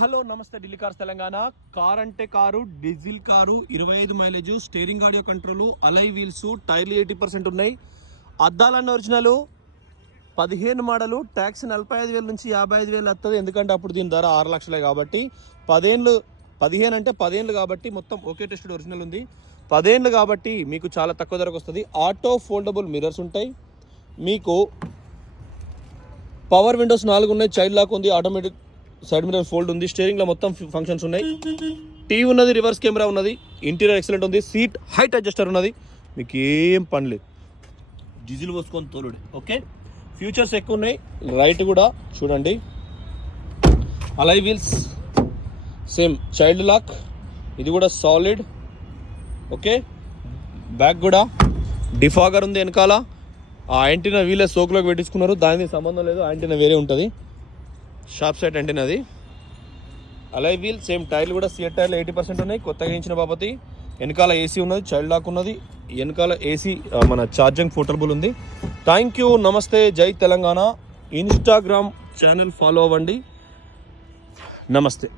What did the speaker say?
Hello నమస్తే Delhi cars Telangana. Car అంటే car diesel car ఇరవై ఐదు mileage steering audio control alloy wheels టైర్లు ఎయిటీ పర్సెంట్ ఉన్నాయి. అద్దాలన్న ఒరిజినల్ పదిహేను మోడలు ట్యాక్స్ నలభై ఐదు వేల నుంచి యాభై ఐదు వేలు వస్తుంది ఎందుకంటే అప్పుడు దీని ధర ఆరు లక్షలే కాబట్టి పదేళ్ళు పదిహేను అంటే పదేళ్ళు కాబట్టి మొత్తం ఒకే టెస్టెడ్ ఒరిజినల్ ఉంది. పదేళ్ళు కాబట్టి మీకు చాలా తక్కువ ధరకు వస్తుంది. ఆటో ఫోల్డబుల్ మిర్రర్స్ ఉంటాయి. మీకు పవర్ విండోస్ నాలుగు ఉన్నాయి. చైల్డ్ లాక్ ఉంది. ఆటోమేటిక్ సైడ్ మిర్రర్ ఫోల్డ్ ఉంది. స్టీరింగ్లో మొత్తం ఫంక్షన్స్ ఉన్నాయి. టీవీ ఉన్నది రివర్స్ కెమెరా ఉన్నది. ఇంటీరియర్ ఎక్సలెంట్ ఉంది. సీట్ హైట్ అడ్జస్టర్ ఉన్నది. మీకు ఏం పని లేదు. డీజిల్ పోసుకొని తోలుడు. ఓకే? ఫ్యూచర్స్ ఎక్కువ ఉన్నాయి రైట్ కూడా చూడండి. Alloy wheels same child lock ఇది కూడా సాలిడ్ ఓకే? బ్యాక్ కూడా. డిఫాగర్ ఉంది వెనకాల. ఆ యాంటీనా వీలే సోకులోకి పెట్టించుకున్నారు. దానికి సంబంధం లేదు. యాంటీనా వేరే ఉంటుంది. షార్ప్ సైట్ అంటే అది అలై వీల్ సేమ్ టైర్లు కూడా సిఎట్ టైర్లు ఎయిటీ పర్సెంట్ ఉన్నాయి. కొత్తగా ఇచ్చిన బాపతి. వెనకాల ఏసీ ఉన్నది చైల్డ్ లాక్ ఉన్నది. వెనకాల ఏసీ మన ఛార్జింగ్ పోర్టబుల్ ఉంది. థ్యాంక్ యూ నమస్తే జై తెలంగాణ. ఇన్స్టాగ్రామ్ ఛానల్ ఫాలో అవ్వండి. నమస్తే.